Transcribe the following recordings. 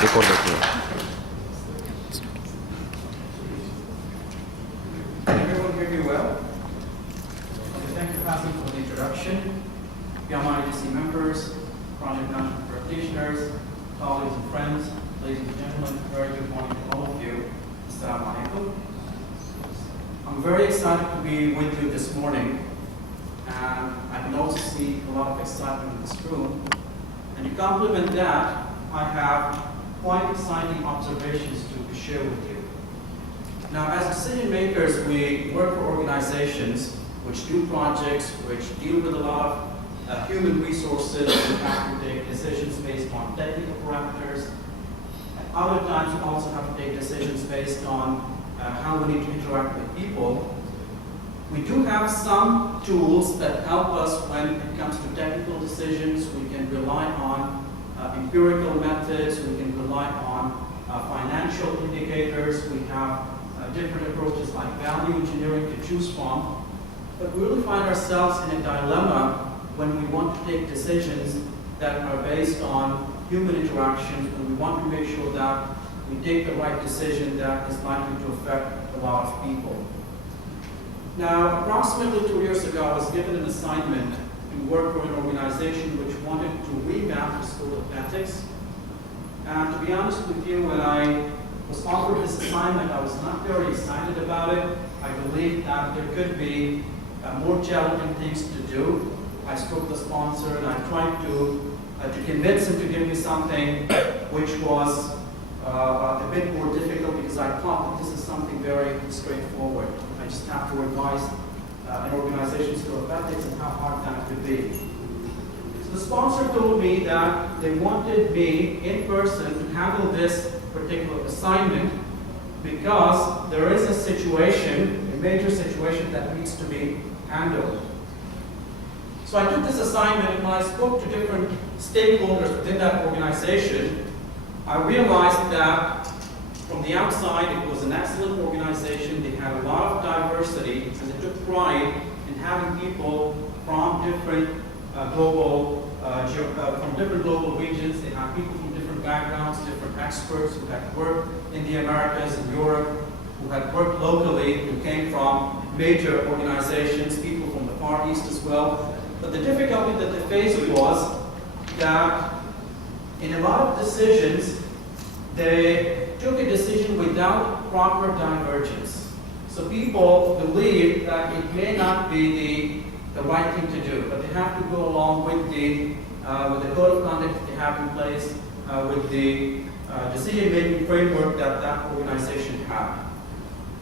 Record it here. Can everyone hear me well? Okay, thank you, Pastor, for the introduction. PMI-AGC members, project management practitioners, colleagues and friends, ladies and gentlemen, very good morning to all of you. Assalamu alaikum. I'm very excited to be with you this morning, and I can also see a lot of excitement in this room. And to complement that, I have quite exciting observations to share with you. Now, as decision makers, we work for organizations which do projects, which deal with a lot of human resources. We have to take decisions based on technical parameters. At other times, we also have to take decisions based on how we need to interact with people. We do have some tools that help us when it comes to technical decisions. We can rely on empirical methods. We can rely on financial indicators. We have different approaches like value engineering to choose from. But we really find ourselves in a dilemma when we want to take decisions that are based on human interactions, and we want to make sure that we take the right decision that is likely to affect a lot of people. Now, approximately 2 years ago, I was given an assignment to work for an organization which wanted to revamp the School of Ethics. And to be honest with you, when I was offered this assignment, I was not very excited about it. I believed that there could be more challenging things to do. I spoke to the sponsor and I tried to convince him to give me something which was a bit more difficult, because I thought that this is something very straightforward. I just have to advise an organization's School of Ethics and how hard that could be. So the sponsor told me that they wanted me in person to handle this particular assignment because there is a situation, a major situation that needs to be handled. So I took this assignment, and when I spoke to different stakeholders within that organization, I realized that from the outside it was an excellent organization. They had a lot of diversity, and they took pride in having people from different global regions. They had people from different backgrounds, different experts who had worked in the Americas and Europe, who had worked locally, who came from major organizations, people from the Far East as well. But the difficulty that they faced was that in a lot of decisions, they took a decision without proper divergence. So people believe that it may not be the right thing to do, but they have to go along with the code of conduct that they have in place, with the decision-making framework that that organization had.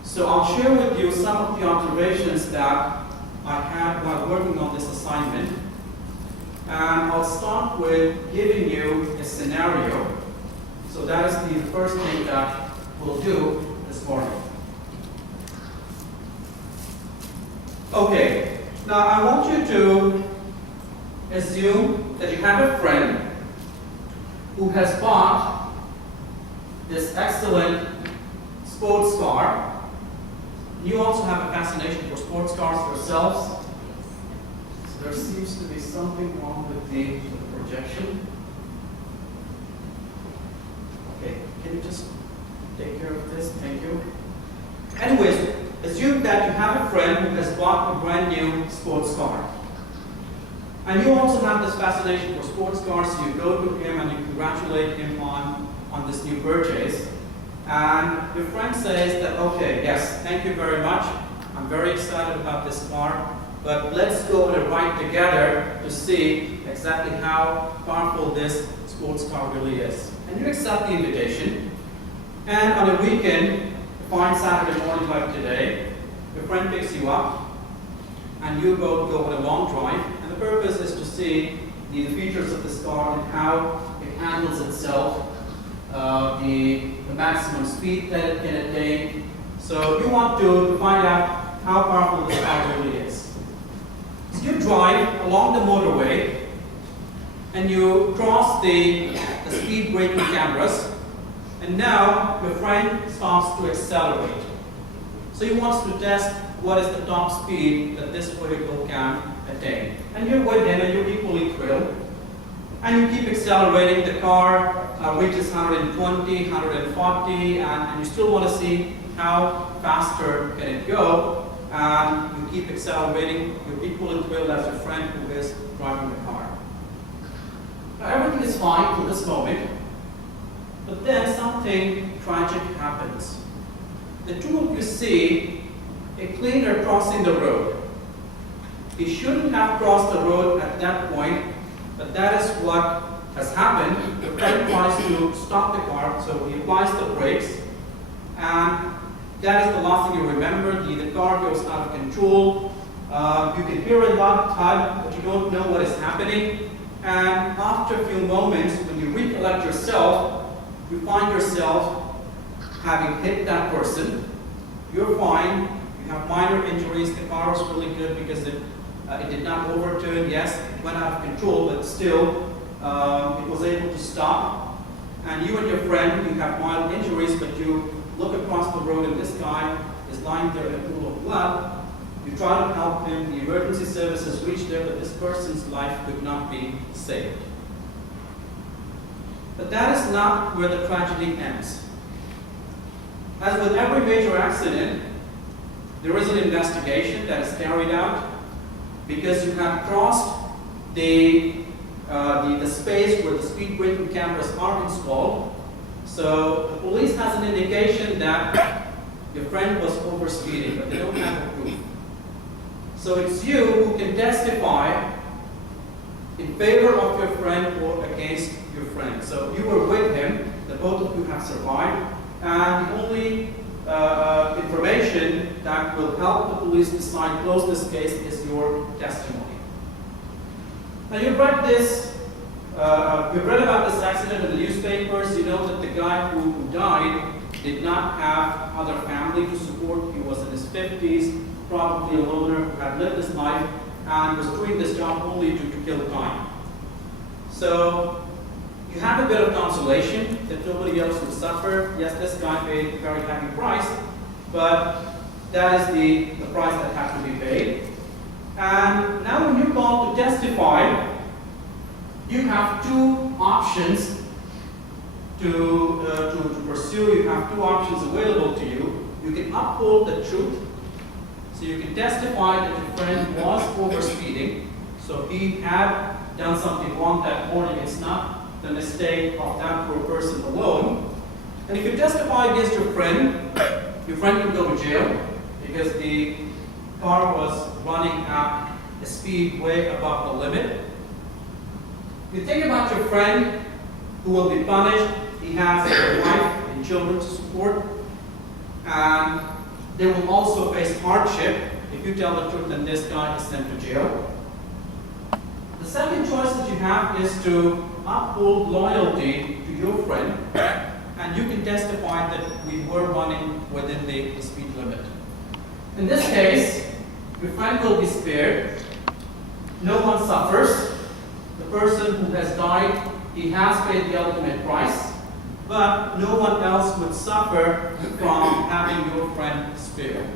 So I'll share with you some of the observations that I had while working on this assignment. And I'll start with giving you a scenario. So that is the first thing that we'll do this morning. Okay, now I want you to assume that you have a friend who has bought this excellent sports car. You also have a fascination for sports cars yourselves. So there seems to be something wrong with the projection. Okay, can you just take care of this? Thank you. Anyways, assume that you have a friend who has bought a brand new sports car. And you also have this fascination for sports cars, so you go to him and you congratulate him on this new purchase. And your friend says that, okay, yes, thank you very much. I'm very excited about this car, but let's go on a ride together to see exactly how powerful this sports car really is. And you accept the invitation. And on a weekend, a fine Saturday morning like today, your friend picks you up, and you both go on a long drive. And the purpose is to see the features of this car and how it handles itself, the maximum speed that it can attain. So you want to find out how powerful this car really is. So you drive along the motorway and you cross the speed braking cameras, and now your friend stops to accelerate. So he wants to test what is the top speed that this vehicle can attain. And you're with him and you're equally thrilled. And you keep accelerating, the car reaches 120, 140, and you still want to see how faster can it go, and you keep accelerating, you're equally thrilled as your friend who is driving the car. Now, everything is fine to this moment, but then something tragic happens. The two of you see a cleaner crossing the road. He shouldn't have crossed the road at that point, but that is what has happened. The friend tries to stop the car, so he applies the brakes, and that is the last thing you remember. The car goes out of control. You can hear a loud thud, but you don't know what is happening. And after a few moments, when you recollect yourself, you find yourself having hit that person. You're fine. You have minor injuries. The car was really good because it did not overturn. Yes, it went out of control, but still, it was able to stop. And you and your friend, you have mild injuries, but you look across the road and this guy is lying there in a pool of blood. You try to help him. The emergency services reach there, but this person's life could not be saved. But that is not where the tragedy ends. As with every major accident, there is an investigation that is carried out because you have crossed the space where the speed braking cameras are installed. So the police has an indication that your friend was overspeeding, but they don't have a proof. So it's you who can testify in favor of your friend or against your friend. So you were with him, the both of you have survived, and the only information that will help the police decide close this case is your testimony. Now you've read this, you've read about this accident in the newspapers. You know that the guy who died did not have other family to support. He was in his 50s, probably a loner who had lived his life and was doing this job only to kill time. So you have a bit of consolation that nobody else would suffer. Yes, this guy paid a very heavy price, but that is the price that had to be paid. And now when you call to testify, you have two options to pursue. You have two options available to you. You can uphold the truth. So you can testify that your friend was overspeeding. So he had done something wrong that morning. It's not the mistake of that poor person alone. And if you testify against your friend can go to jail because the car was running at a speed way above the limit. You think about your friend who will be punished. He has a wife and children to support, and they will also face hardship. If you tell the truth, then this guy is sent to jail. The second choice that you have is to uphold loyalty to your friend, and you can testify that we were running within the speed limit. In this case, your friend will be spared. No one suffers. The person who has died, he has paid the ultimate price, but no one else would suffer from having your friend spared.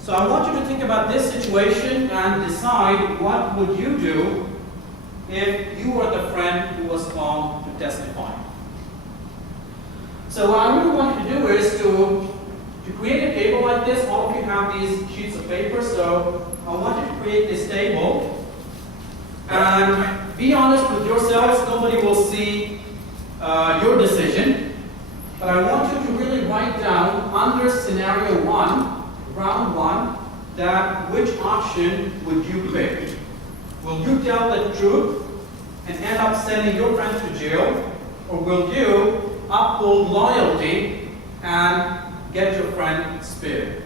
So I want you to think about this situation and decide what would you do if you were the friend who was called to testify. So what I really want you to do is to create a table like this. All of you have these sheets of paper, so I want you to create this table and be honest with yourselves. Nobody will see your decision, but I want you to really write down under scenario 1, round 1, that which option would you pick? Will you tell the truth and end up sending your friend to jail, or will you uphold loyalty and get your friend spared?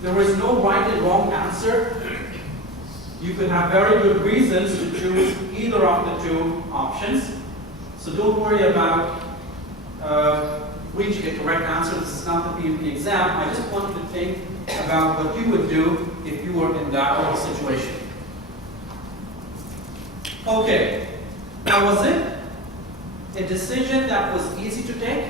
There is no right and wrong answer. You could have very good reasons to choose either of the two options. So don't worry about reaching a correct answer. This is not the PMP exam. I just want you to think about what you would do if you were in that situation. Okay, that was it. a decision that was easy to take?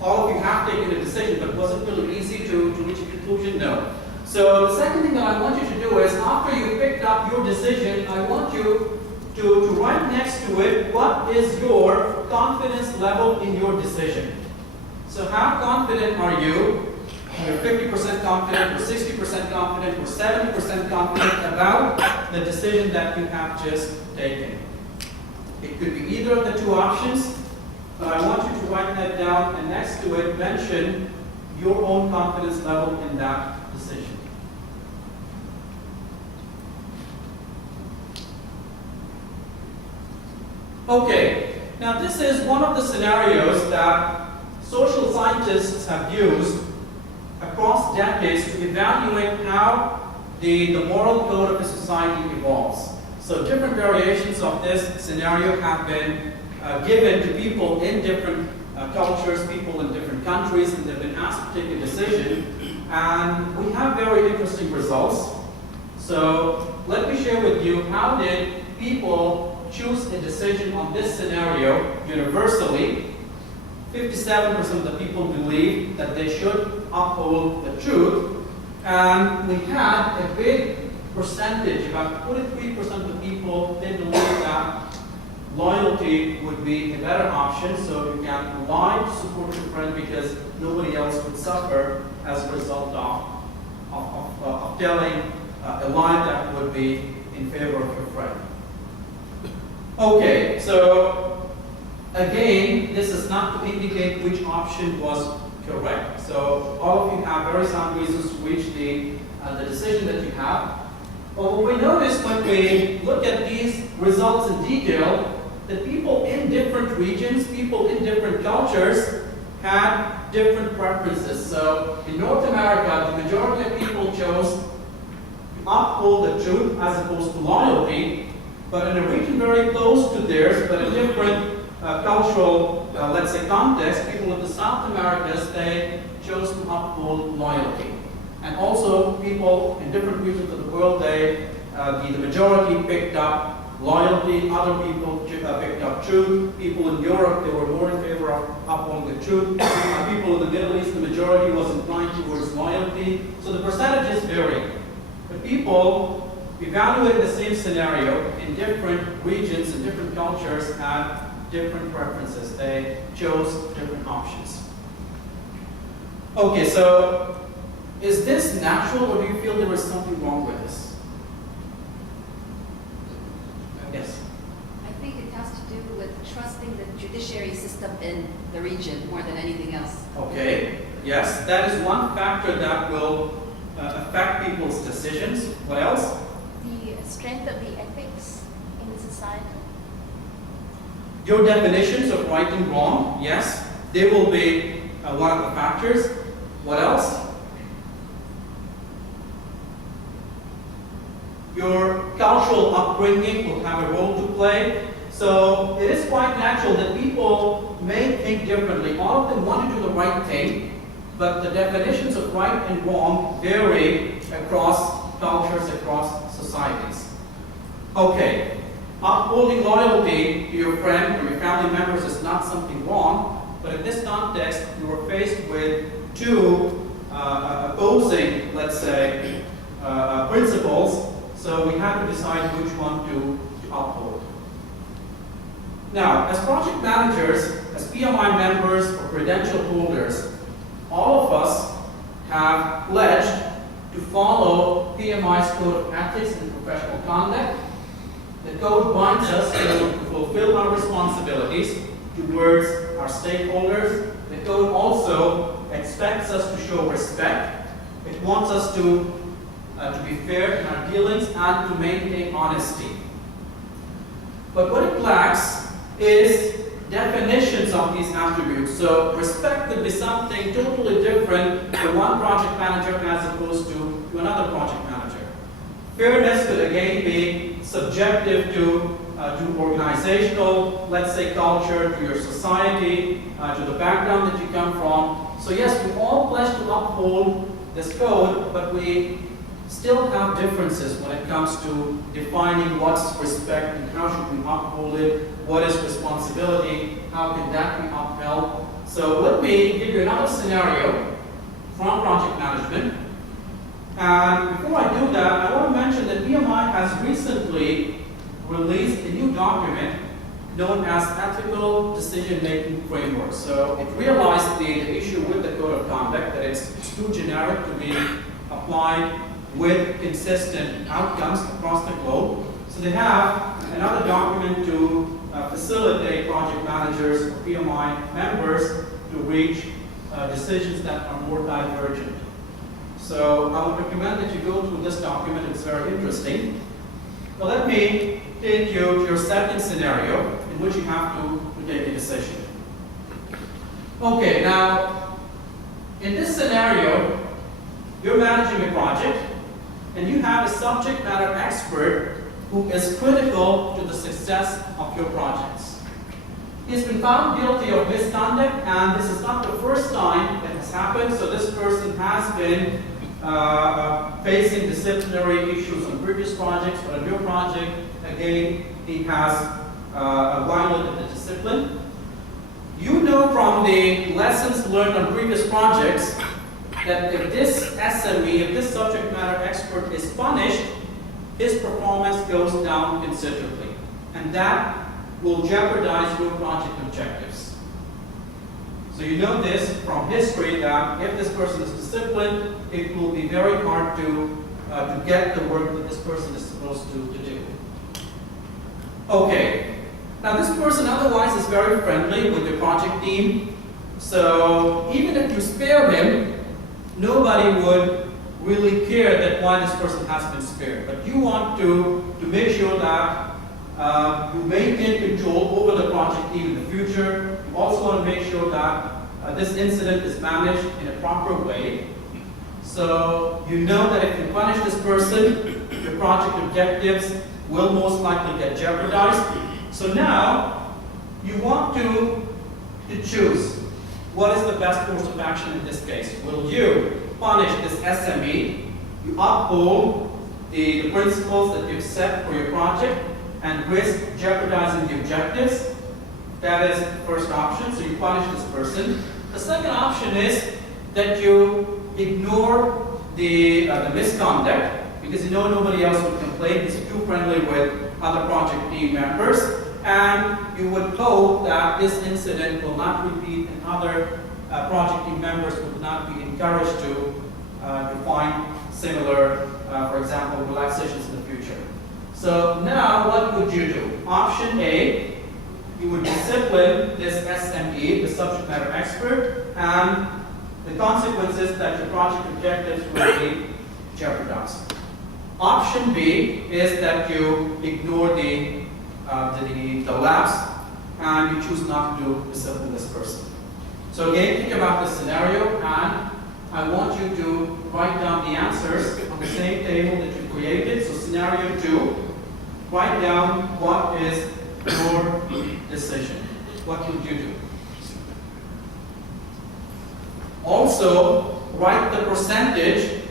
All of you have taken a decision, but was it really easy to reach a conclusion? No. So the second thing that I want you to do is, after you picked up your decision, I want you to write next to it, what is your confidence level in your decision? So how confident are you? You're 50% confident, or 60% confident, or 70% confident about the decision that you have just taken. It could be either of the two options, but I want you to write that down, and next to it, mention your own confidence level in that decision. Okay, now this is one of the scenarios that social scientists have used across decades to evaluate how the moral code of a society evolves. So different variations of this scenario have been given to people in different cultures, people in different countries, and they've been asked to take a decision. And we have very interesting results. So let me share with you, how did people choose a decision on this scenario universally? 57% of the people believe that they should uphold the truth. And we had a big percentage, about 43% of the people, they believe that loyalty would be a better option. So you can lie to support your friend because nobody else would suffer as a result of telling a lie that would be in favor of your friend. Okay, so again, this is not to indicate which option was correct. So all of you have very sound reasons to reach the decision that you have. But what we notice when we look at these results in detail, that people in different regions, people in different cultures, had different preferences. So in North America, the majority of people chose to uphold the truth as opposed to loyalty. But in a region very close to theirs, but a different cultural, let's say, context, people of the South Americas, they chose to uphold loyalty. And also, people in different regions of the world, the majority picked up loyalty, other people picked up truth. People in Europe, they were more in favor of upholding the truth. People in the Middle East, the majority was inclined towards loyalty. So the percentages vary. But people evaluating the same scenario in different regions and different cultures had different preferences. They chose different options. Okay, so is this natural, or do you feel there is something wrong with this? Yes? I think it has to do with trusting the judiciary system in the region more than anything else. Okay, yes, that is one factor that will affect people's decisions. What else? The strength of the ethics in the society. Your definitions of right and wrong, yes, they will be one of the factors. What else? Your cultural upbringing will have a role to play. So it is quite natural that people may think differently. All of them want to do the right thing, but the definitions of right and wrong vary across cultures, across societies. Okay, upholding loyalty to your friend or your family members is not something wrong, but in this context, you were faced with two opposing, let's say, principles. So we had to decide which one to uphold. Now, as project managers, as PMI members or credential holders, all of us have pledged to follow PMI's Code of Ethics and Professional Conduct. The code binds us to fulfill our responsibilities towards our stakeholders. The code also expects us to show respect. It wants us to be fair in our dealings and to maintain honesty. But what it lacks is definitions of these attributes. So respect could be something totally different to one project manager as opposed to another project manager. Fairness could again be subjective to organizational, let's say, culture, to your society, to the background that you come from. So yes, we all pledge to uphold this code, but we still have differences when it comes to defining what's respect and how should we uphold it, what is responsibility, how can that be upheld. So let me give you another scenario from project management. And before I do that, I want to mention that PMI has recently released a new document known as Ethical Decision-Making Framework. So it realized the issue with the Code of Conduct, that it's too generic to be applied with consistent outcomes across the globe. So they have another document to facilitate project managers or PMI members to reach decisions that are more divergent. So I would recommend that you go through this document. It's very interesting. But let me take you to your second scenario in which you have to take a decision. Okay, now in this scenario, you're managing a project and you have a subject matter expert who is critical to the success of your projects. He's been found guilty of misconduct, and this is not the first time that has happened, so this person has been facing disciplinary issues on previous projects, but on your project, again, he has violated the discipline. You know from the lessons learned on previous projects that if this SME, if this subject matter expert is punished, his performance goes down considerably. And that will jeopardize your project objectives. So you know this from history that if this person is disciplined, it will be very hard to get the work that this person is supposed to do. Okay, now this person otherwise is very friendly with the project team. So even if you spare him, nobody would really care that why this person has been spared. But you want to make sure that you maintain control over the project team in the future. You also want to make sure that this incident is managed in a proper way. So you know that if you punish this person, your project objectives will most likely get jeopardized. So now you want to choose what is the best course of action in this case. Will you punish this SME, you uphold the principles that you've set for your project and risk jeopardizing the objectives? That is the first option, so you punish this person. The second option is that you ignore the misconduct, because you know nobody else would complain, he's too friendly with other project team members, and you would hope that this incident will not repeat and other project team members would not be encouraged to find similar, for example, relaxations in the future. So now what would you do? Option A, you would discipline this SME, the subject matter expert, and the consequences that your project objectives will be jeopardized. Option B is that you ignore the lapse and you choose not to discipline this person. So again, think about this scenario, and I want you to write down the answers on the same table that you created. So scenario 2, write down what is your decision. What would you do? Also, write the percentage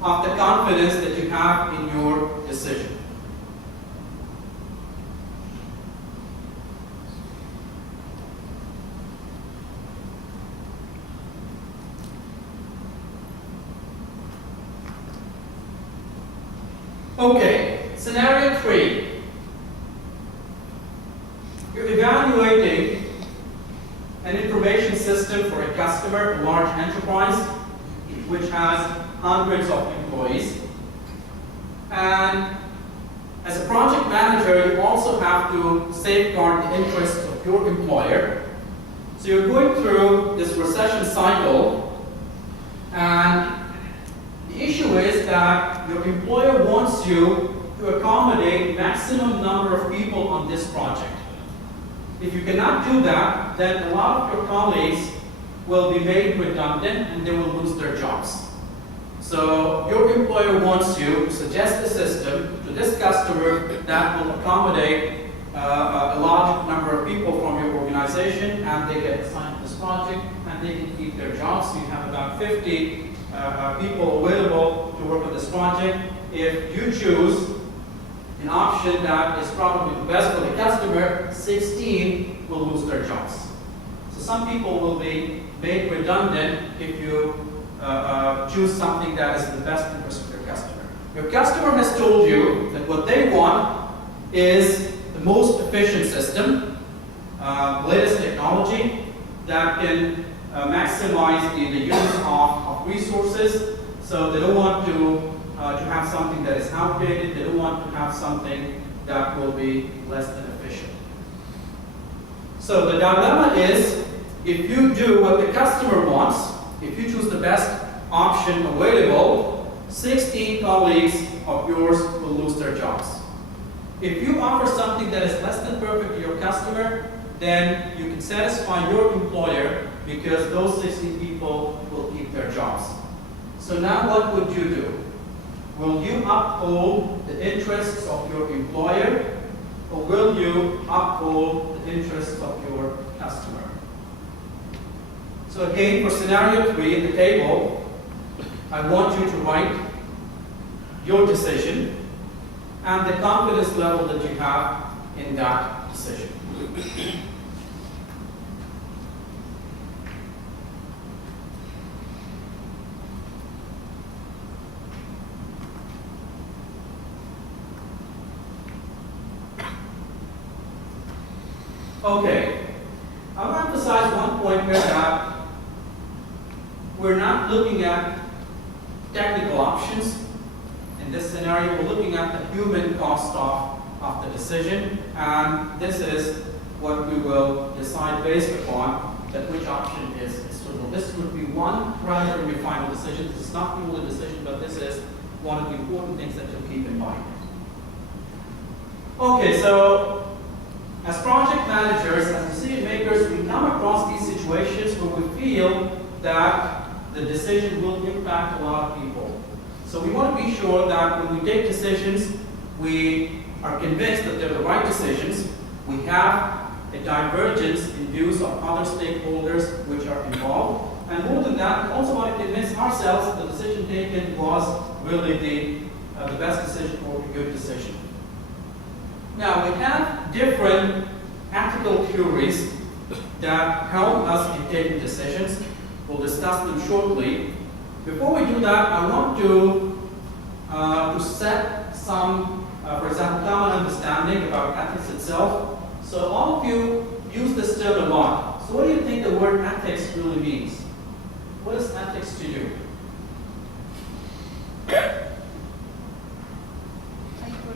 of the confidence that you have in your decision. Okay, scenario 3. You're evaluating an information system for a customer, a large enterprise, which has hundreds of employees. And as a project manager, you also have to safeguard the interests of your employer. So you're going through this recession cycle, and the issue is that your employer wants you to accommodate maximum number of people on this project. If you cannot do that, then a lot of your colleagues will be made redundant and they will lose their jobs. So your employer wants you to suggest a system to this customer that will accommodate a large number of people from your organization, and they get assigned to this project and they can keep their jobs. So you have about 50 people available to work on this project. If you choose an option that is probably the best for the customer, 16 will lose their jobs. So some people will be made redundant if you choose something that is in the best interest of your customer. Your customer has told you that what they want is the most efficient system, latest technology that can maximize the use of resources. So they don't want to have something that is outdated. They don't want to have something that will be less than efficient. So the dilemma is, if you do what the customer wants, if you choose the best option available, 16 colleagues of yours will lose their jobs. If you offer something that is less than perfect to your customer, then you can satisfy your employer because those 16 people will keep their jobs. So now what would you do? Will you uphold the interests of your employer, or will you uphold the interests of your customer? So again, for scenario 3 in the table, I want you to write your decision and the confidence level that you have in that decision. Okay, I want to emphasize one point here, that we're not looking at technical options. In this scenario, we're looking at the human cost of the decision, and this is what we will decide based upon that which option is suitable. This would be one parameter in your final decision. This is not the only decision, but this is one of the important things that you'll keep in mind. Okay, so as project managers, as decision makers, we come across these situations where we feel that the decision will impact a lot of people. So we want to be sure that when we take decisions, we are convinced that they're the right decisions. We have a divergence in views of other stakeholders which are involved. And more than that, we also want to convince ourselves that the decision taken was really the best decision or a good decision. Now, we have different ethical theories that help us in taking decisions. We'll discuss them shortly. Before we do that, I want to set some, for example, common understanding about ethics itself. So all of you use this term a lot. So what do you think the word ethics really means? What is ethics to you?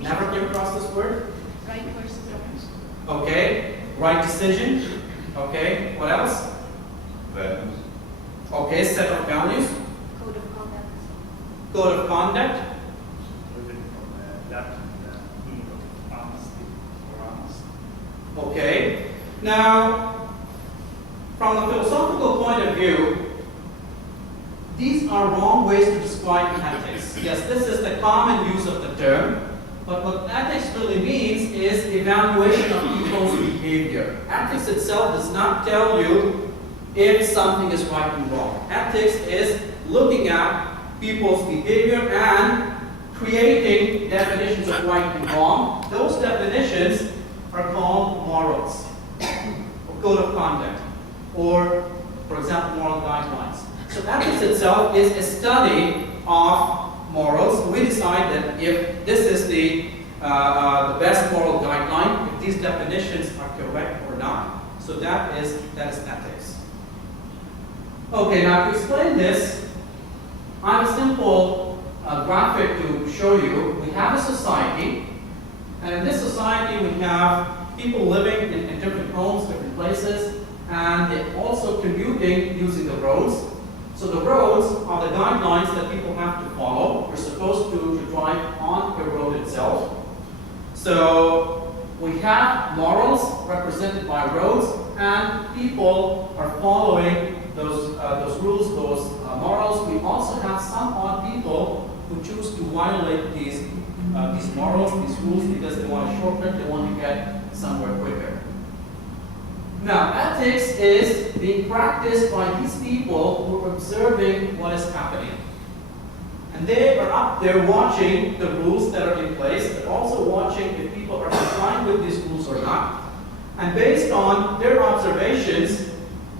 Never came across this word? Right versus wrong. Okay. Right decision. Okay. What else? Values. Okay. Set of values. Code of conduct. Code of conduct. Living from that need of honesty or honest. Okay. Now, from a philosophical point of view, these are wrong ways to describe ethics. Yes, this is the common use of the term. But what ethics really means is evaluation of people's behavior. Ethics itself does not tell you if something is right and wrong. Ethics is looking at people's behavior and creating definitions of right and wrong. Those definitions are called morals, or code of conduct, or, for example, moral guidelines. So ethics itself is a study of morals. We decide that if this is the best moral guideline, if these definitions are correct or not. So that is ethics. Okay, now to explain this, I have a simple graphic to show you. We have a society, and in this society we have people living in different homes, different places, and they're also commuting using the roads. So the roads are the guidelines that people have to follow. You're supposed to drive on the road itself. So we have morals represented by roads, and people are following those rules, those morals. We also have some odd people who choose to violate these morals, these rules, because they want a shortcut, they want to get somewhere quicker. Now, ethics is being practiced by these people who are observing what is happening. And they are up there watching the rules that are in place, but also watching if people are complying with these rules or not. And based on their observations,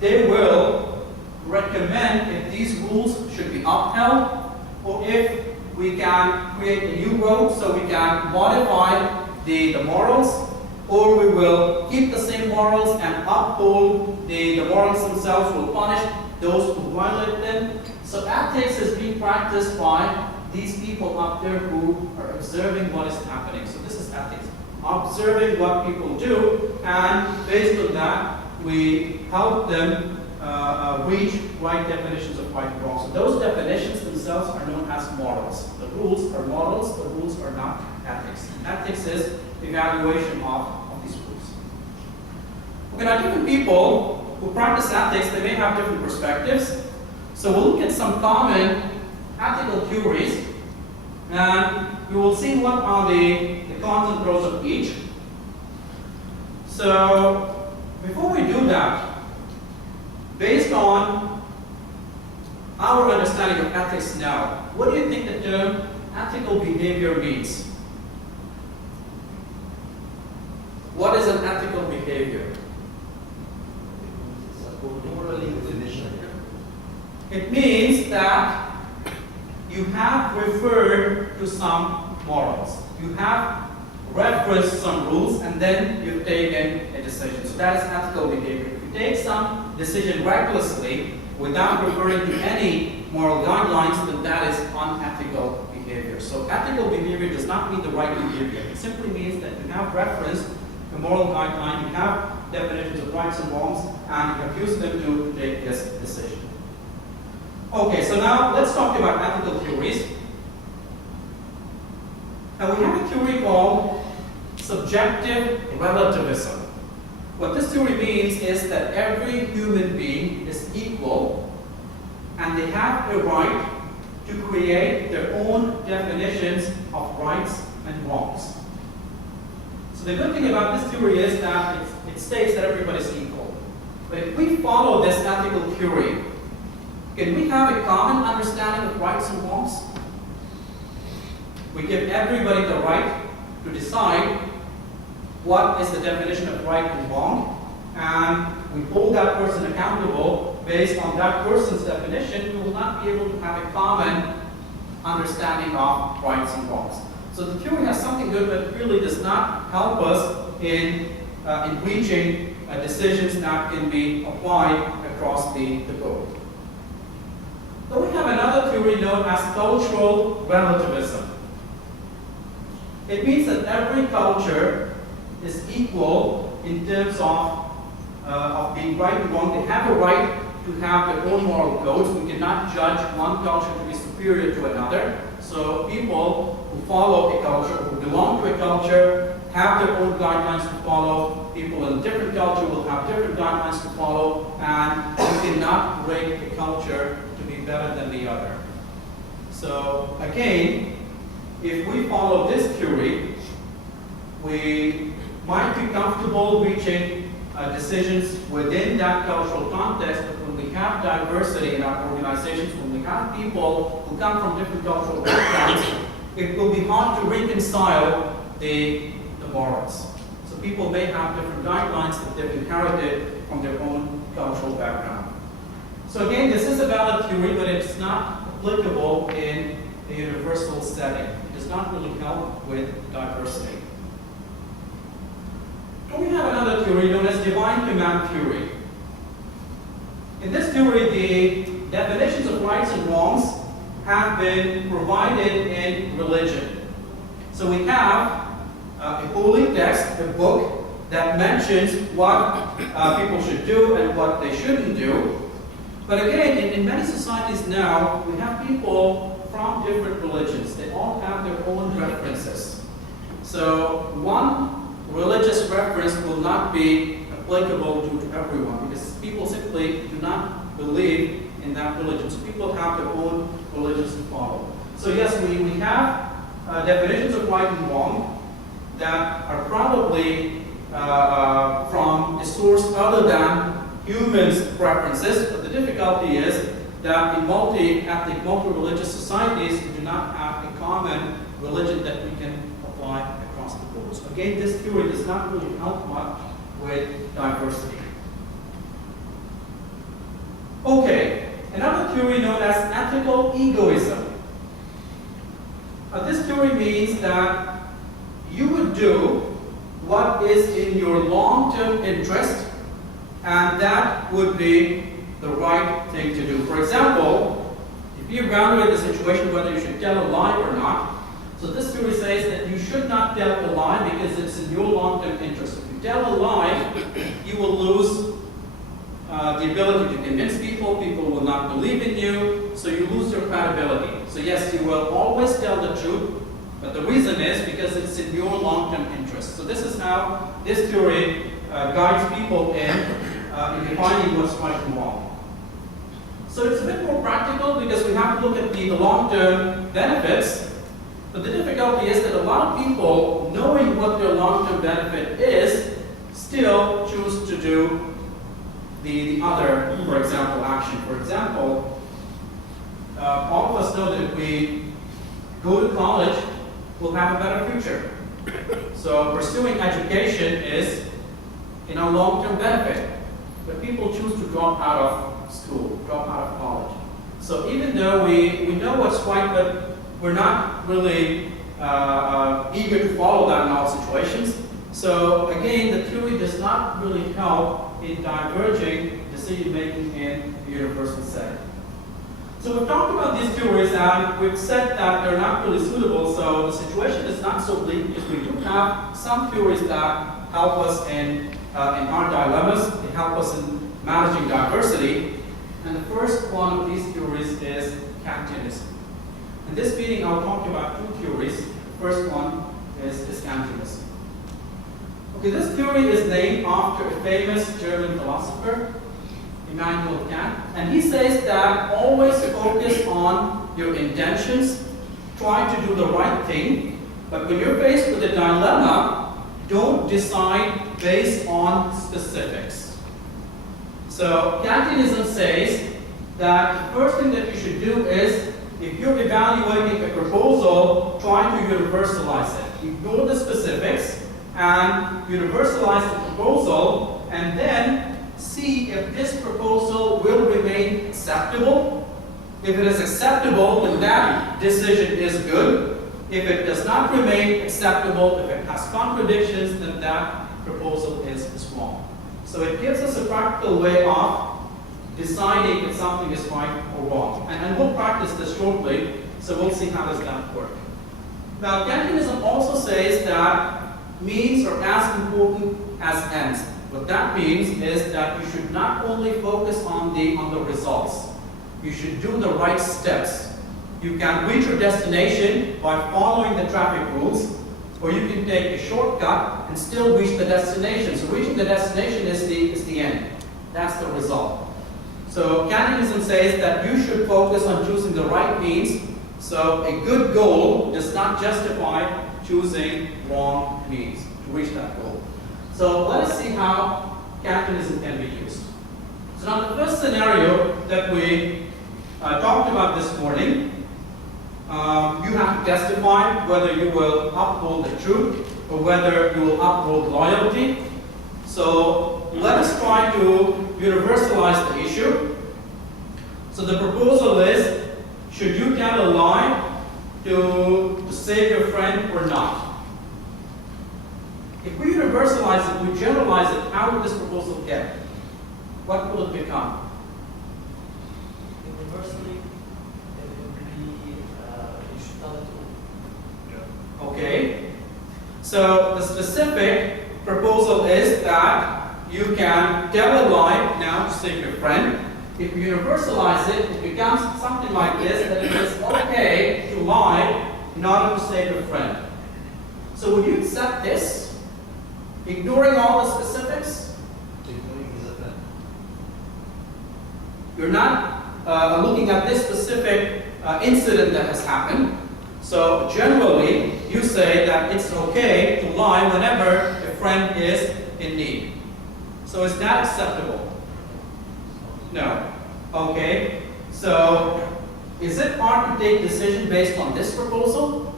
they will recommend if these rules should be upheld, or if we can create a new road so we can modify the morals, or we will keep the same morals and uphold the morals themselves, will punish those who violate them. So ethics is being practiced by these people up there who are observing what is happening. So this is ethics, observing what people do, and based on that, we help them reach right definitions of right and wrong. So those definitions themselves are known as morals. The rules are morals, the rules are not ethics. Ethics is evaluation of these rules. Okay, now different people who practice ethics, they may have different perspectives. So we'll look at some common ethical theories, and we will see what are the cons and pros of each. So before we do that, based on our understanding of ethics now, what do you think the term ethical behavior means? What is an ethical behavior? It means that you have referred to some morals. You have referenced some rules, and then you've taken a decision. So that is ethical behavior. If you take some decision recklessly without referring to any moral guidelines, then that is unethical behavior. So ethical behavior does not mean the right behavior. It simply means that you have referenced a moral guideline, you have definitions of rights and wrongs, and you have used them to take this decision. Okay, so now let's talk about ethical theories. Now we have a theory called subjective relativism. What this theory means is that every human being is equal, and they have a right to create their own definitions of rights and wrongs. So the good thing about this theory is that it states that everybody is equal. But if we follow this ethical theory, can we have a common understanding of rights and wrongs? We give everybody the right to decide what is the definition of right and wrong, and we hold that person accountable based on that person's definition. We will not be able to have a common understanding of rights and wrongs. So the theory has something good, but it really does not help us in reaching decisions that can be applied across the board. Then we have another theory known as cultural relativism. It means that every culture is equal in terms of being right and wrong. They have a right to have their own moral codes. We cannot judge one culture to be superior to another. So people who follow a culture, who belong to a culture, have their own guidelines to follow. People in a different culture will have different guidelines to follow, and we cannot rate a culture to be better than the other. So again, if we follow this theory, we might be comfortable reaching decisions within that cultural context, but when we have diversity in our organizations, when we have people who come from different cultural backgrounds, it will be hard to reconcile the morals. So people may have different guidelines that they've inherited from their own cultural background. So again, this is a valid theory, but it's not applicable in a universal setting. It does not really help with diversity. And we have another theory known as divine command theory. In this theory, the definitions of rights and wrongs have been provided in religion. So we have a holy text, a book, that mentions what people should do and what they shouldn't do. But again, in many societies now, we have people from different religions. They all have their own references. So one religious reference will not be applicable to everyone, because people simply do not believe in that religion. So people have their own religions to follow. So yes, we have definitions of right and wrong that are probably from a source other than humans' preferences, but the difficulty is that in multi-ethnic, multi-religious societies, we do not have a common religion that we can apply across the board. So again, this theory does not really help much with diversity. Okay, another theory known as ethical egoism. This theory means that you would do what is in your long-term interest, and that would be the right thing to do. For example, if you evaluate the situation whether you should tell a lie or not, so this theory says that you should not tell a lie because it's in your long-term interest. If you tell a lie, you will lose the ability to convince people, people will not believe in you, so you lose your credibility. So yes, you will always tell the truth, but the reason is because it's in your long-term interest. So this is how this theory guides people in defining what's right and wrong. So it's a bit more practical because we have to look at the long-term benefits, but the difficulty is that a lot of people, knowing what their long-term benefit is, still choose to do the other, for example, action. For example, all of us know that if we go to college, we'll have a better future. So pursuing education is in our long-term benefit. But people choose to drop out of school, drop out of college. So even though we know what's right, but we're not really eager to follow that in all situations. So again, the theory does not really help in diverging decision-making in the universal setting. So we've talked about these theories and we've said that they're not really suitable, so the situation is not so bleak because we do have some theories that help us in our dilemmas, they help us in managing diversity. And the first one of these theories is Kantianism. In this meeting, I'll talk about two theories. The first one is Kantianism. Okay, this theory is named after a famous German philosopher, Immanuel Kant, and he says that always focus on your intentions, try to do the right thing, but when you're faced with a dilemma, don't decide based on specifics. So Kantianism says that the first thing that you should do is, if you're evaluating a proposal, try to universalize it. Ignore the specifics and universalize the proposal, and then see if this proposal will remain acceptable. If it is acceptable, then that decision is good. If it does not remain acceptable, if it has contradictions, then that proposal is wrong. So it gives us a practical way of deciding if something is right or wrong. And we'll practice this shortly, so we'll see how does that work. Now, Kantianism also says that means are as important as ends. What that means is that you should not only focus on the results. You should do the right steps. You can reach your destination by following the traffic rules, or you can take a shortcut and still reach the destination. So reaching the destination is the end. That's the result. So Kantianism says that you should focus on choosing the right means. So a good goal does not justify choosing wrong means to reach that goal. So let us see how Kantianism can be used. So now the first scenario that we talked about this morning, you have to testify whether you will uphold the truth or whether you will uphold loyalty. So let us try to universalize the issue. So the proposal is, should you tell a lie to save your friend or not? If we universalize it, we generalize it, how would this proposal get? What will it become? Universally, it would be you should tell the truth. Okay. So the specific proposal is that you can tell a lie now to save your friend. If you universalize it, it becomes something like this, that it is okay to lie in order to save your friend. So would you accept this? Ignoring all the specifics? Ignoring is a friend. You're not looking at this specific incident that has happened. So generally, you say that it's okay to lie whenever a friend is in need. So is that acceptable? No. Okay. So is it hard to take decision based on this proposal?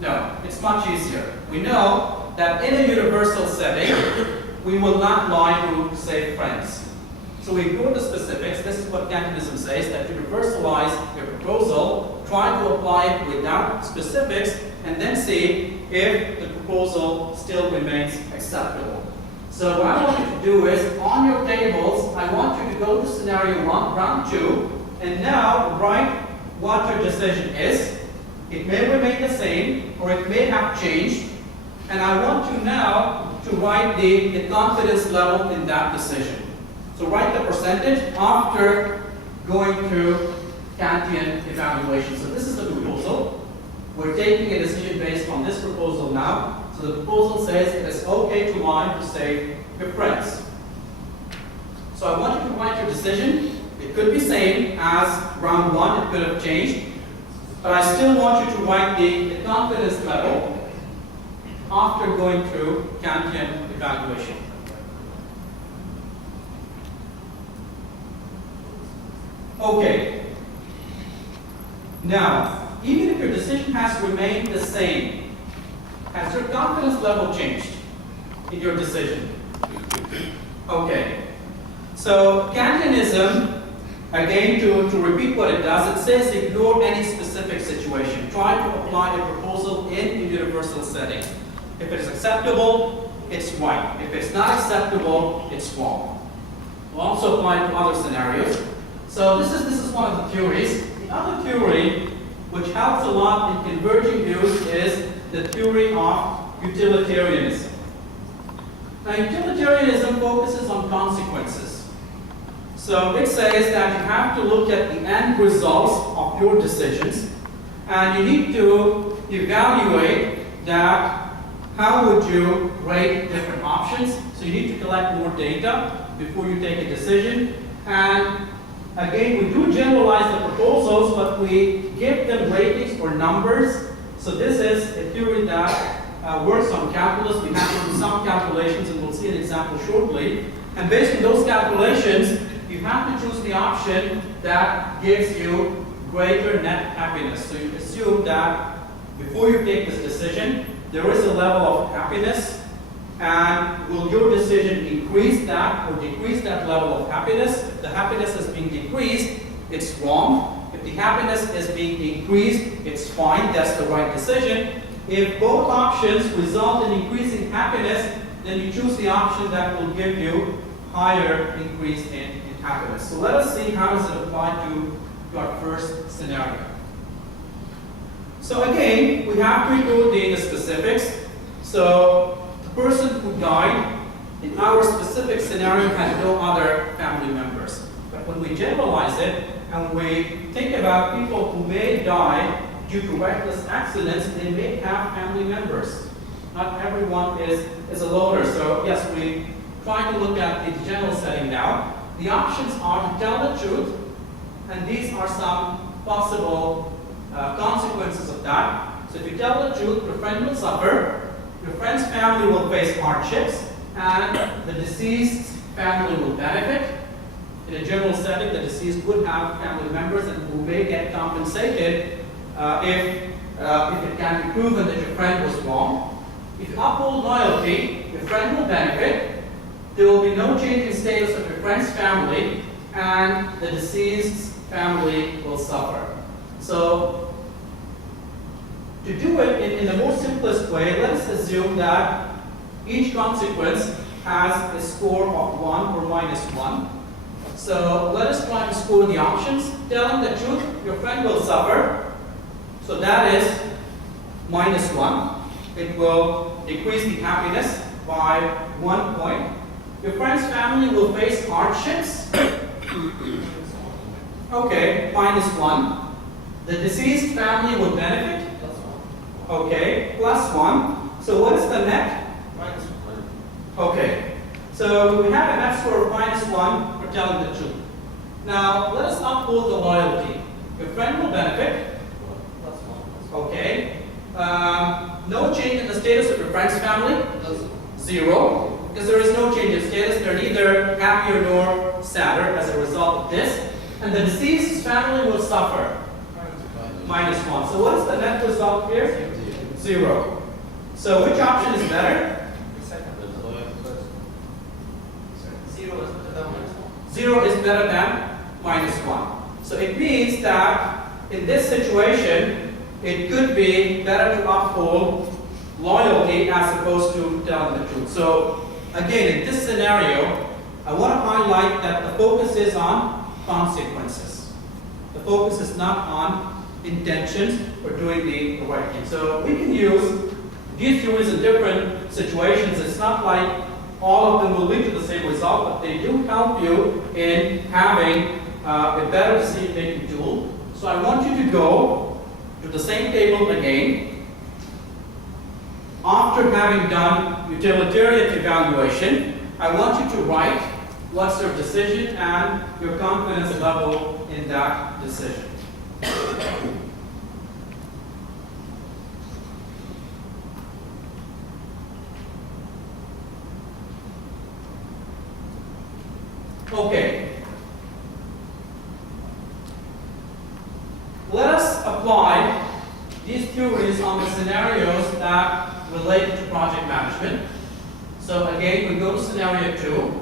No. It's much easier. We know that in a universal setting, we will not lie to, say, friends. So we go to specifics. This is what Kantianism says, that you universalize your proposal, try to apply it without specifics, and then see if the proposal still remains acceptable. So what I want you to do is, on your tables, I want you to go to scenario 1, round 2, and now write what your decision is. It may remain the same, or it may have changed, and I want you now to write the confidence level in that decision. So write the percentage after going through Kantian evaluation. So this is the proposal. We're taking a decision based on this proposal now. So the proposal says it is okay to lie to say your friends. So I want you to write your decision. It could be same as round 1, it could have changed. But I still want you to write the confidence level after going through Kantian evaluation. Okay. Now, even if your decision has remained the same, has your confidence level changed in your decision? Okay. So, Kantianism, again, to repeat what it does, it says ignore any specific situation. Try to apply a proposal in a universal setting. If it is acceptable, it's right. If it's not acceptable, it's wrong. We'll also apply it to other scenarios. So this is one of the theories. The other theory, which helps a lot in converging views, is the theory of utilitarianism. Now, utilitarianism focuses on consequences. So it says that you have to look at the end results of your decisions, and you need to evaluate that how would you rate different options. So you need to collect more data before you take a decision. And again, we do generalize the proposals, but we give them ratings or numbers. So this is a theory that works on calculus. We have to do some calculations, and we'll see an example shortly. And based on those calculations, you have to choose the option that gives you greater net happiness. So you assume that before you take this decision, there is a level of happiness, and will your decision increase that or decrease that level of happiness? If the happiness is being decreased, it's wrong. If the happiness is being increased, it's fine, that's the right decision. If both options result in increasing happiness, then you choose the option that will give you higher increase in happiness. So let us see how does it apply to our first scenario. So again, we have to include the specifics. So the person who died in our specific scenario had no other family members. But when we generalize it and we think about people who may die due to reckless accidents, they may have family members. Not everyone is a loner. So yes, we try to look at the general setting now. The options are to tell the truth, and these are some possible consequences of that. So if you tell the truth, your friend will suffer, your friend's family will face hardships, and the deceased family will benefit. In a general setting, the deceased would have family members and who may get compensated if it can be proven that your friend was wrong. If you uphold loyalty, your friend will benefit. There will be no change in status of your friend's family, and the deceased's family will suffer. So, to do it in the most simplest way, let us assume that each consequence has a score of 1 or -1. So, let us try to score the options. Telling the truth, your friend will suffer. So, that is -1. It will decrease the happiness by 1 point. Your friend's family will face hardships. Okay, -1. The deceased family will benefit. Okay, +1. So what is the net? -1. Okay, so we have a net score of -1 for telling the truth. Now, let us uphold the loyalty. Your friend will benefit. Okay. No change in the status of your friend's family? 0. because there is no change in status. They're neither happier nor sadder as a result of this. And the deceased family will suffer. -1. So what is the net result here? 0. So which option is better? Zero is better than -1. So it means that in this situation, it could be better to uphold loyalty as opposed to telling the truth. So again, in this scenario, I want to highlight that the focus is on consequences. The focus is not on intentions or doing the right thing. So we can use these theories in different situations. It's not like all of them will lead to the same result, but they do help you in having a better decision-making tool. So I want you to go to the same table again. After having done utilitarian evaluation, I want you to write what's your decision and your confidence level in that decision. Okay. Let us apply these theories on the scenarios that relate to project management. So again, we go to scenario 2.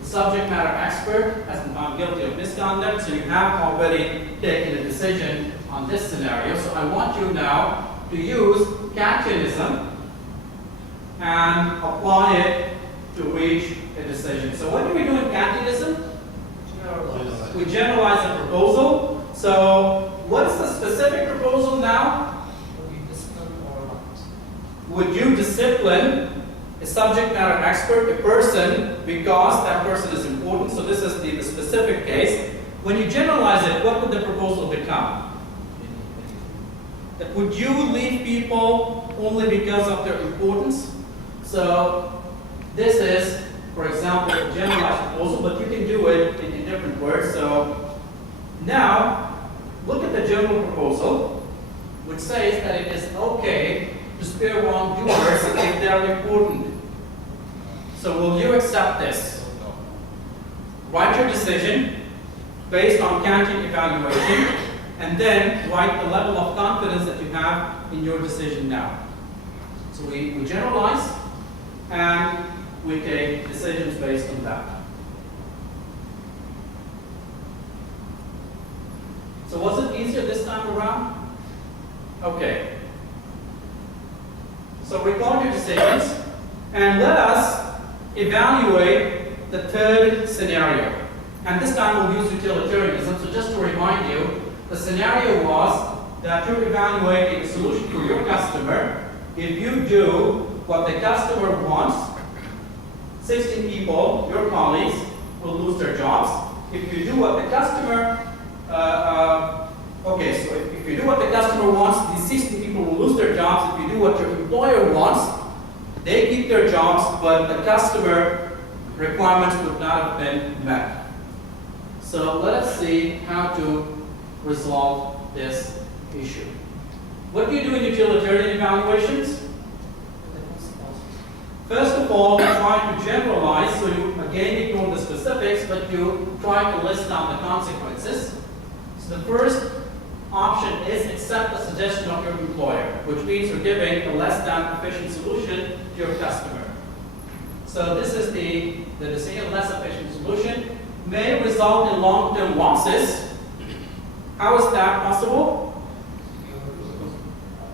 The subject matter expert has been found guilty of misconduct, so you have already taken a decision on this scenario. So I want you now to use Kantianism and apply it to reach a decision. So what do we do in Kantianism? We generalize a proposal. So what's the specific proposal now? Would you discipline a subject matter expert, a person, because that person is important? So this is the specific case. When you generalize it, what would the proposal become? That would you leave people only because of their importance? So this is, for example, a generalized proposal, but you can do it in different words. So now, look at the general proposal, which says that it is okay to spare wrongdoers if they are important. So will you accept this? Write your decision based on Kantian evaluation, and then write the level of confidence that you have in your decision now. So we generalize, and we take decisions based on that. So was it easier this time around? Okay. So record your decisions, and let us evaluate the third scenario. And this time we'll use utilitarianism. So just to remind you, the scenario was that you're evaluating a solution for your customer. If you do what the customer wants, 16 people, your colleagues, will lose their jobs. If you do what the customer, if you do what the customer wants, these 16 people will lose their jobs. If you do what your employer wants, they keep their jobs, but the customer requirements would not have been met. So let us see how to resolve this issue. What do you do in utilitarian evaluations? First of all, you try to generalize, so you again ignore the specifics, but you try to list down the consequences. So the first option is accept the suggestion of your employer, which means you're giving a less than efficient solution to your customer. So this is the decision, less efficient solution may result in long-term losses. How is that possible?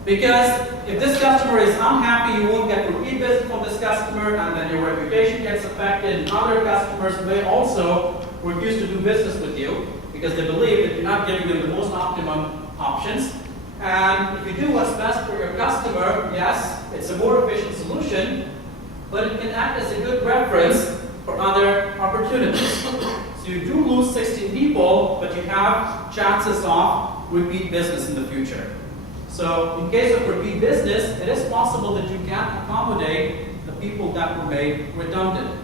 Because if this customer is unhappy, you won't get repeat business from this customer, and then your reputation gets affected, and other customers may also refuse to do business with you because they believe that you're not giving them the most optimum options. And if you do what's best for your customer, yes, it's a more efficient solution, but it can act as a good reference for other opportunities. So you do lose 16 people, but you have chances of repeat business in the future. So in case of repeat business, it is possible that you can accommodate the people that were made redundant.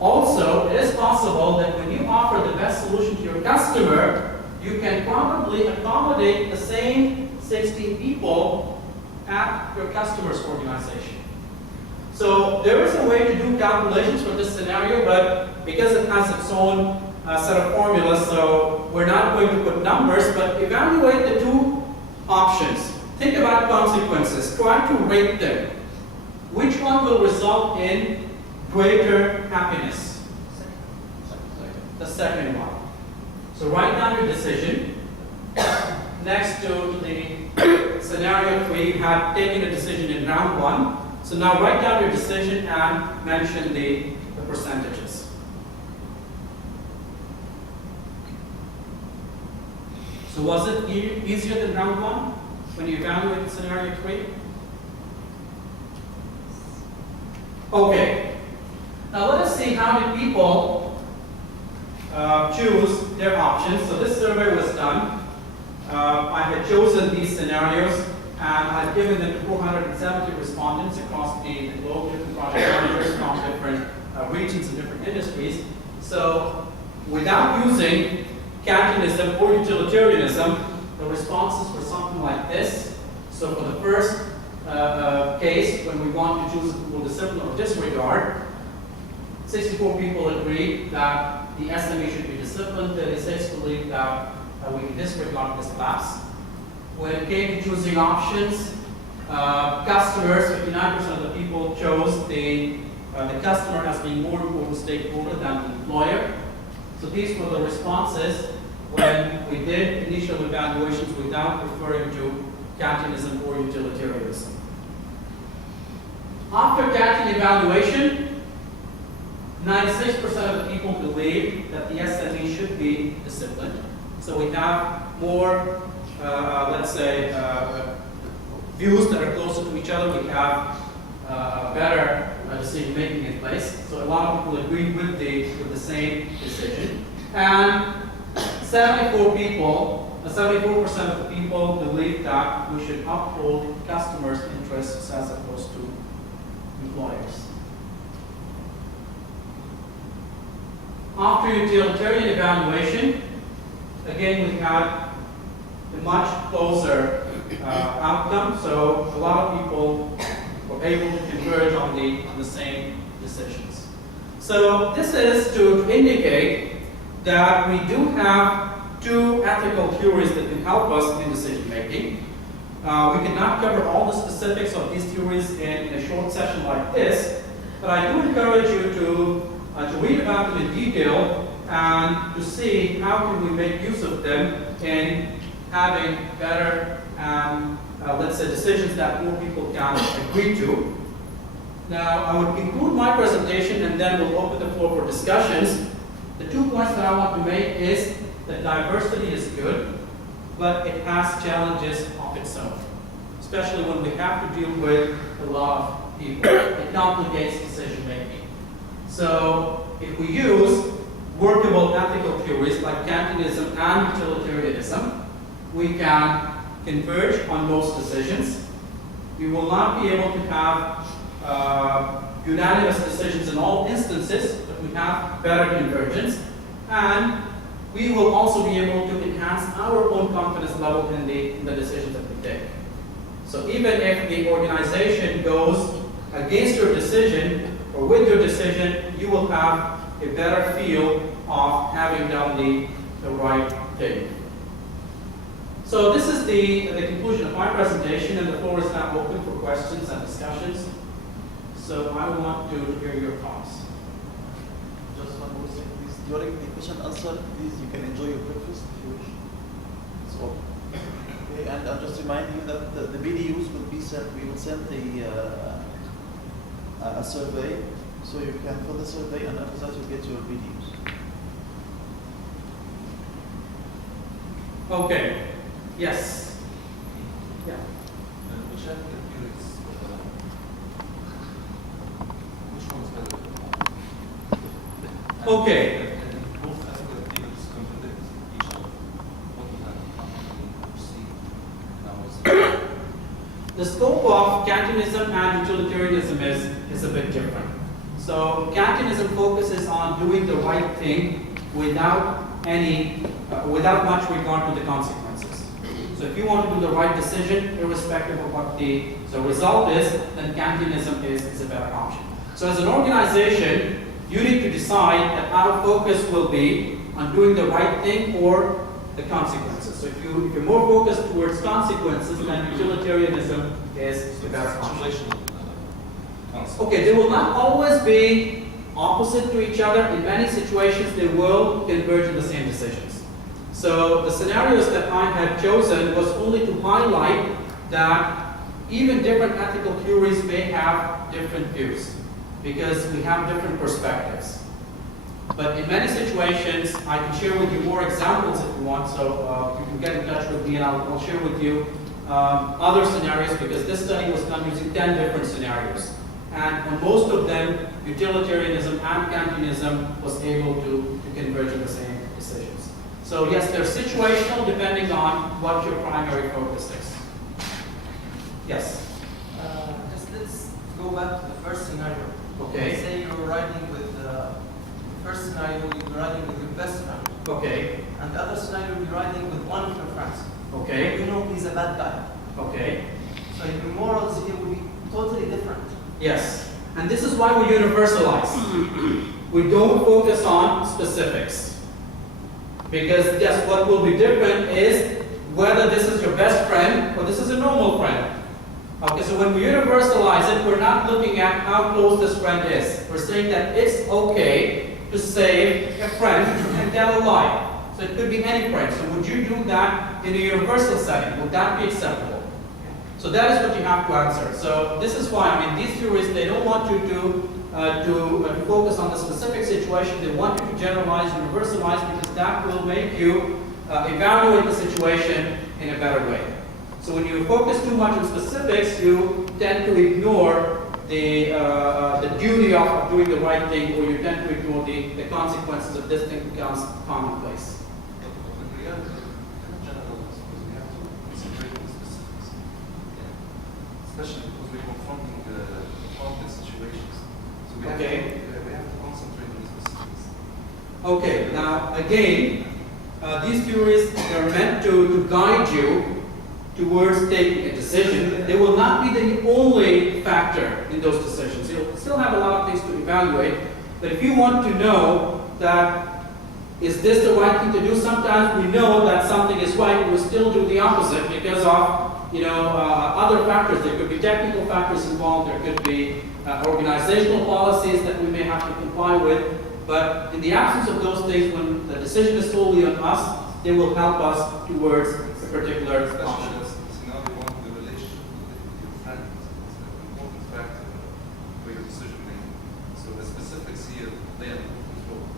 Also, it is possible that when you offer the best solution to your customer, you can probably accommodate the same 16 people at your customer's organization. So there is a way to do calculations for this scenario, but because it has its own set of formulas, so we're not going to put numbers, but evaluate the two options. Think about consequences. Try to rate them. Which one will result in greater happiness? The second one. So write down your decision. Next to the scenario 3, you had taken a decision in round 1. So now write down your decision and mention the percentages. So was it easier than round 1 when you evaluated scenario 3? Okay. Now let us see how many people choose their options. So this survey was done. I had chosen these scenarios and I had given them to 470 respondents across the globe, different project managers from different regions and different industries. So without using Kantianism or utilitarianism, the responses were something like this. So for the first case, when we want to choose will discipline or disregard, 64 people agreed that the SME should be disciplined, 36 believed that we can disregard this class. When it came to choosing options, customers, 59% of the people chose the customer as being more important stakeholder than the employer. So these were the responses when we did initial evaluations without referring to Kantianism or utilitarianism. After Kantian evaluation, 96% of the people believe that the SME should be disciplined. So we have more, let's say, views that are closer to each other. We have better decision making in place. So a lot of people agree with the same decision. And 74% of the people believe that we should uphold customers' interests as opposed to employers. After utilitarian evaluation, again we had a much closer outcome. So a lot of people were able to converge on the same decisions. So this is to indicate that we do have two ethical theories that can help us in decision making. We cannot cover all the specifics of these theories in a short session like this, but I do encourage you to read about them in detail and to see how can we make use of them in having better, let's say, decisions that more people can agree to. Now, I would conclude my presentation and then we'll open the floor for discussions. The 2 points that I want to make is that diversity is good, but it has challenges of its own, especially when we have to deal with a lot of people. It complicates decision making. So if we use workable ethical theories like Kantianism and utilitarianism, we can converge on most decisions. We will not be able to have unanimous decisions in all instances, but we have better convergence. And we will also be able to enhance our own confidence level in the decisions that we take. So even if the organization goes against your decision or with your decision, you will have a better feel of having done the right thing. So this is the conclusion of my presentation, and the floor is now open for questions and discussions. So I want to hear your thoughts. Just one more thing, please. During the question answer, please, you can enjoy your breakfast if you wish. It's all. Okay, and I'll just remind you that the videos will be sent. We will send a survey, so you can fill the survey, and after that you get your videos. Okay. Yes. Yeah. Which ethical theories, which one's better? Okay. And both ethical theories contradict each other. What we have commonly perceived now is The scope of Kantianism and utilitarianism is a bit different. So Kantianism focuses on doing the right thing without much regard to the consequences. So So if you want to do the right decision, irrespective of what the result is, then Kantianism is a better option. So as an organization, you need to decide that our focus will be on doing the right thing or the consequences. So if you're more focused towards consequences, then utilitarianism is the better option. Translational concept. Okay, they will not always be opposite to each other. In many situations, they will converge in the same decisions. So the scenarios that I had chosen was only to highlight that even different ethical theories may have different views because we have different perspectives. But in many situations, I can share with you more examples if you want, so you can get in touch with me and I'll share with you other scenarios because this study was done using 10 different scenarios. And on most of them, utilitarianism and Kantianism was able to converge in the same decisions. So yes, they're situational depending on what your primary focus is. Yes? Just let's go back to the first scenario. Okay. Say you're riding with the first scenario, you're riding with your best friend. Okay. And the other scenario, you're riding with one of your friends. Okay. You know he's a bad guy. Okay. So your morals here will be totally different. Yes. And this is why we universalize. We don't focus on specifics. Because yes, what will be different is whether this is your best friend or this is a normal friend. Okay, so when we universalize it, we're not looking at how close this friend is. We're saying that it's okay to save a friend and tell a lie. So it could be any friend. So would you do that in a universal setting? Would that be acceptable? So that is what you have to answer. So this is why, I mean, these theories, they don't want you to focus on the specific situation. They want you to generalize, universalize, because that will make you evaluate the situation in a better way. So when you focus too much on specifics, you tend to ignore the duty of doing the right thing, or you tend to ignore the consequences of this thing becomes commonplace. But in reality, in general, I suppose we have to concentrate on the specifics. Yeah. Especially because we're confronting complex situations. So we have, we have to concentrate on the specifics. Okay, now again, these theories are meant to guide you towards taking a decision. They will not be the only factor in those decisions. You'll still have a lot of things to evaluate, but if you want to know that is this the right thing to do, sometimes we know that something is right, we still do the opposite because of other factors. There could be technical factors involved, there could be organizational policies that we may have to comply with, but in the absence of those things, when the decision is solely on us, they will help us towards a particular option. Especially now you want the relationship with your friend. It's an important factor for your decision making. So the specifics here play an important role.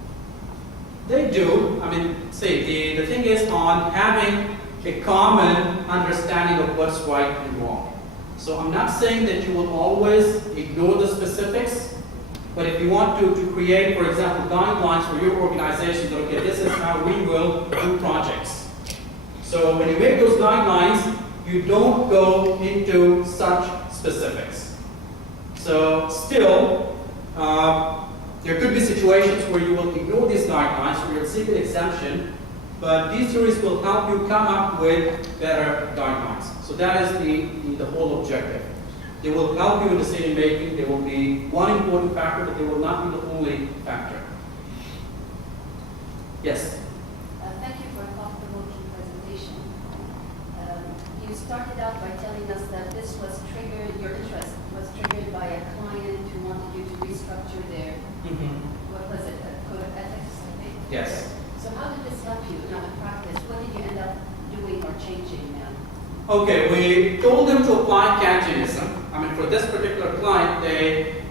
They do. I mean, see, the thing is on having a common understanding of what's right and wrong. So I'm not saying that you will always ignore the specifics, but if you want to create, for example, guidelines for your organization, that, okay, this is how we will do projects. So when you make those guidelines, you don't go into such specifics. So still, there could be situations where you will ignore these guidelines, where you'll seek an exemption, but these theories will help you come up with better guidelines. So that is the whole objective. They will help you in decision making. They will be one important factor, but they will not be the only factor. Yes? Thank you for a thought-provoking presentation. You started out by telling us that this was triggered, your interest was triggered by a client who wanted you to restructure their, what was it, a code of ethics, I think? Yes. So how did this help you now in practice? What did you end up doing or changing now? Okay, we told them to apply Kantianism. I mean, for this particular client, they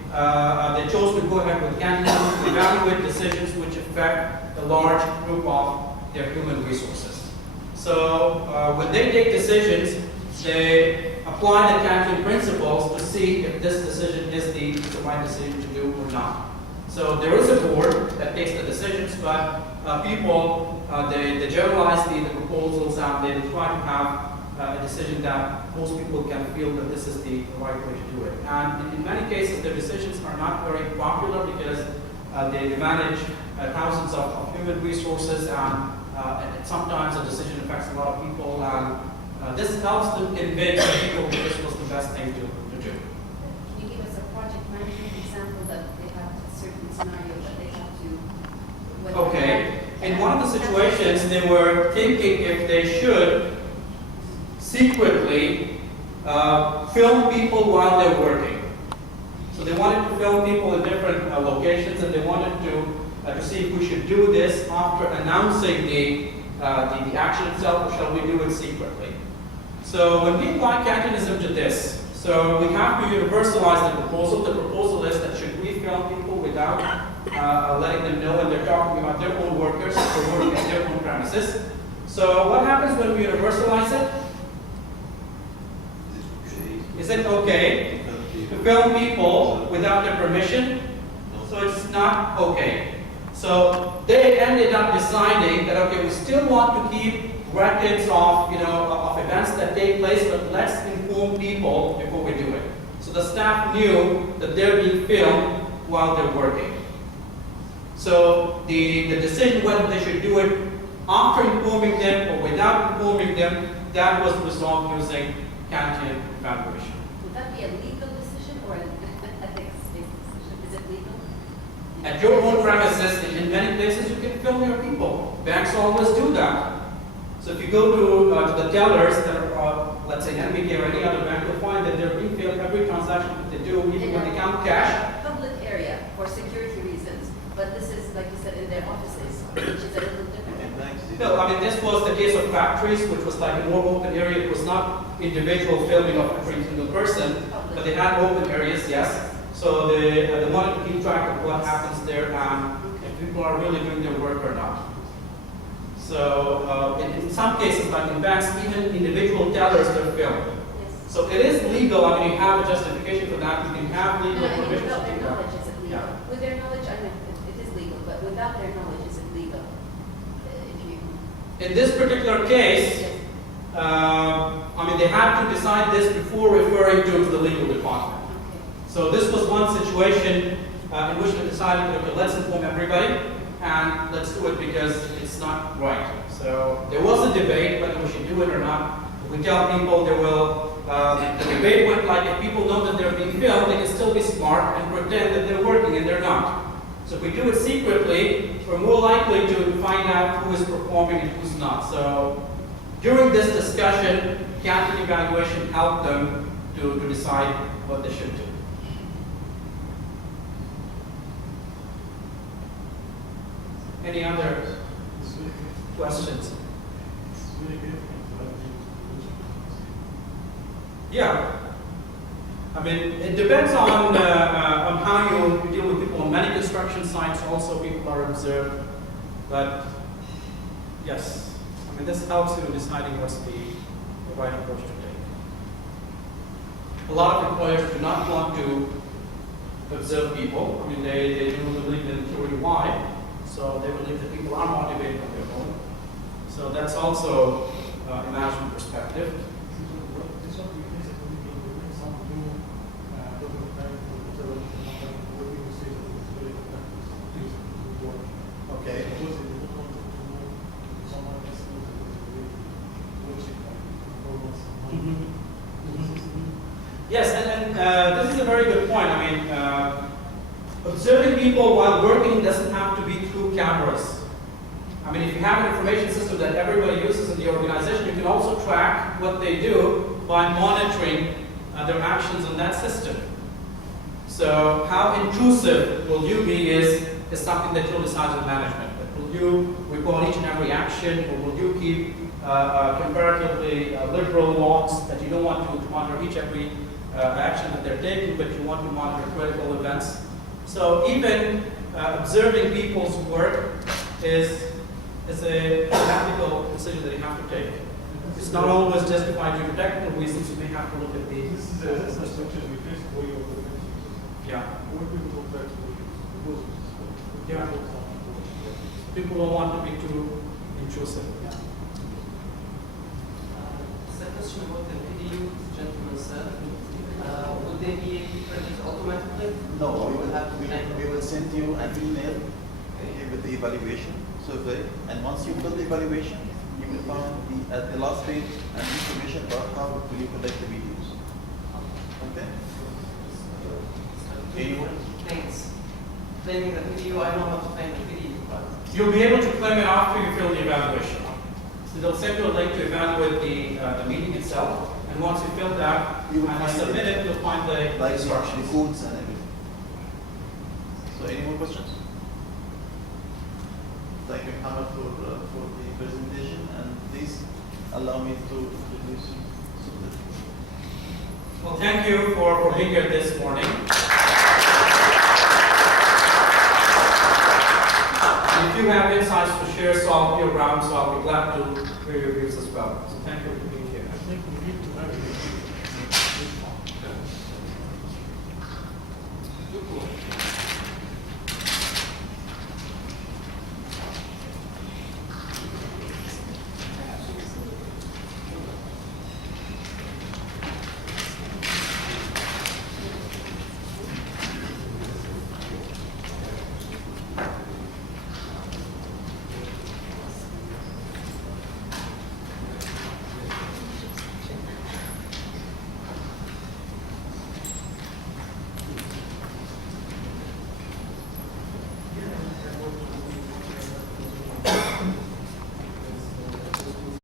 chose to go ahead with Kantianism to evaluate decisions which affect a large group of their human resources. So when they take decisions, they apply the Kantian principles to see if this decision is the right decision to do or not. So there is a board that takes the decisions, but people, they generalize the proposals and they try to have a decision that most people can feel that this is the right way to do it. And in many cases, the decisions are not very popular because they manage thousands of human resources, and sometimes a decision affects a lot of people, and helps them convince people that this was the best thing to do. Can you give us a project management example that they have a certain scenario that they have to? when they Okay. have- In one of the situations, they were thinking if they should secretly film people while they're working. So they wanted to film people in different locations, and they wanted to see if we should do this after announcing the action itself, or shall we do it secretly? So when we apply Cantonism to this, so we have to universalize the proposal. The proposal is that should we film people without letting them know when they're talking about their own workers or working at their own premises. So what happens when we universalize it? Is it okay to film people without their permission? So it's not okay. So they ended up deciding that, okay, we still want to keep records of, of events that take place, but let's inform people before we do it. So the staff knew that they're being filmed while they're working. So the decision whether they should do it after informing them or without informing them, that was resolved using Kantian evaluation. Would that be a legal decision or an ethics-based decision? Is it legal? At your own premises, in many places, you can film your people. Banks always do that. So if you go to the tellers that are, let's say, NBK or any other bank, you'll find that they're being filmed every transaction that they do, even when they count cash. Public area for security reasons, but this is, like you said, in their offices, which is a little different. No, I mean, this was the case of factories, which was like a more open area. It was not individual filming of every single person, but they had open areas, yes. So they wanted to keep track of what happens there and if people are really doing their work or not. So in some cases, like in banks, even individual tellers are filmed. Yes. So it is legal. I mean, you have a justification for that. You can have legal No, I mean, permissions without to their do that. knowledge, is it legal? Yeah. With their knowledge, I mean, it is legal, but without their knowledge, is it legal? If you, In this particular case, yes. I mean, they had to decide this before referring to the legal department. Okay. So this was one situation in which they decided, okay, let's inform everybody and let's do it because it's not right. So there was a debate whether we should do it or not. If we tell people there will, the debate went like if people know that they're being filmed, they can still be smart and pretend that they're working and they're not. So if we do it secretly, we're more likely to find out who is performing and who's not. So during this discussion, Canton evaluation helped them to decide what they should do. Any other questions? Yeah. I mean, it depends on how you deal with people. On many construction sites, also people are observed. But yes, I mean, this helps you in deciding what's the right approach to take. A lot of employers do not want to observe people. I mean, they do believe in theory why. So they believe that people are motivated on their own. So that's also a management perspective. Okay. Yes, and this is a very good point. I mean, observing people while working doesn't have to be through cameras. I mean, if you have an information system that everybody uses in the organization, you can also track what they do by monitoring their actions on that system. So how intrusive will you be is something that you'll decide as management. But will you record each and every action, or will you keep comparatively liberal logs that you don't want to monitor each every action that they're taking, but you want to monitor critical events? So even observing people's work is a ethical decision that you have to take. It's not always justified due to technical reasons. You may have to look at the. This is a structure we face for your Yeah. When people don't try to because Yeah. People don't want to be too intrusive. Yeah. It's a question about the video the gentleman said. Would they be printed automatically? No, we will send you an email with the evaluation survey, and once you fill the evaluation, you will find at the last page an information about how will you collect the videos. Okay? Anyone? Thanks. Claiming the video, I know how to claim the video, but You'll be able to claim it after you fill the evaluation. So they'll send you a link to evaluate the meeting itself, and once you fill that, You will and you find submit it, you'll find the Like the instructions. codes and everything. So any more questions? Thank you, Muhammad, for the presentation, and please allow me to introduce you. Well, thank you for being here this morning. And if you have insights to share, so I'll be around, so I'll be glad to hear your views as well. So thank you for being here. I think we need to have it. Good.